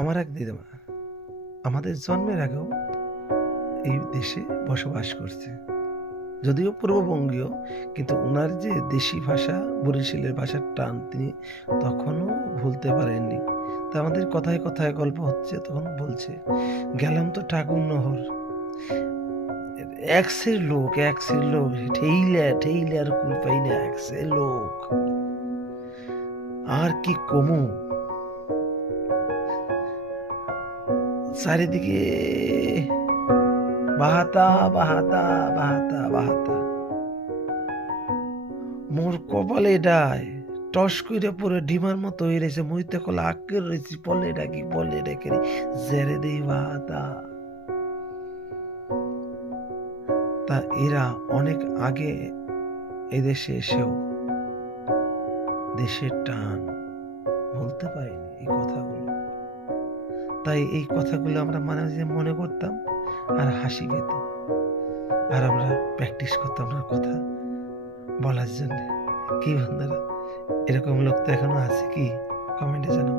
আমার এক দিদিমা আমাদের জন্মের আগেও এই দেশে বসবাস করছে, যদিও পূর্ববঙ্গীয়, কিন্তু ওনার যে দেশি ভাষা, বরিশালের ভাষার টান তিনি তখনও ভুলতে পারেননি। তা আমাদের কথায় কথায় গল্প হচ্ছে, তখন বলছে গেলাম তো ঠাকুরনগর, একসের লোক ঠেইলা ঠেইলা আর কুল পাই না, একসের লোক আর কি কমু। চারিদিকে বাহাতা বাহাতা বাহাতা বাহাতা, মোর কপালে এটাই টস কইরা পরে ডিমার মতো হয়ে রয়েছে, মুইতে কলা আক্কের রয়েছি, পলে ডাকি পলে ডেকে জেরে দেই বাহাতা। তা এরা অনেক আগে এদেশে এসেও দেশের টান বলতে পারিনি এই কথাগুলো। তাই এই কথাগুলো আমরা মাঝে মাঝে মনে করতাম আর হাসি পেতাম, আর আমরা প্র্যাকটিস করতাম না কথা বলার জন্য। কি বন্ধুরা, এরকম লোক তো এখনো আছে কি? কমেন্টে জানাও।